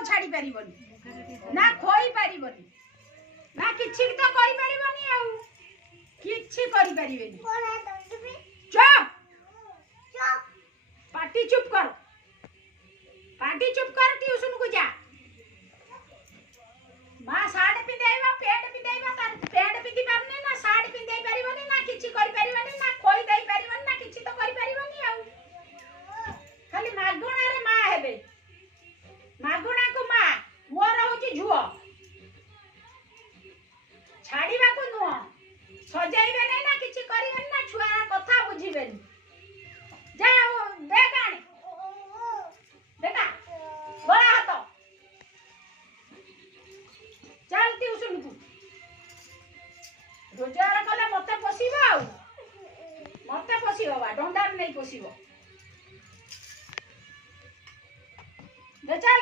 को छाड़ी परिबनी ना खोई परिबनी ना किछि तो करि परिबनी आ किछि करि परिबनी चुप पाटी चुप कर ट्यूशन को जा मां साड़ी पिंदाइबा पेंट पिंदाइबा तार पेंट पिंदी पारने ना साड़ी पिंदाइ परिबनी ना किछि करि परिबनी ना खोई दई परिबनी ना किछि तो करि परिबनी आ खाली मागुणा रे मां हेबे मागुणा को मां मोर होची झुओ छाड़ीबा को नुह सजाइबे नै ना किछि करिबे ना छुआ कथा बुझिबे जाओ देखाणी देखा बड़ा हाथ चल ट्यूशन को रोजगार कले मते पोसीबो आ मते पोसीबो बा डंडार नै पोसीबो दे चल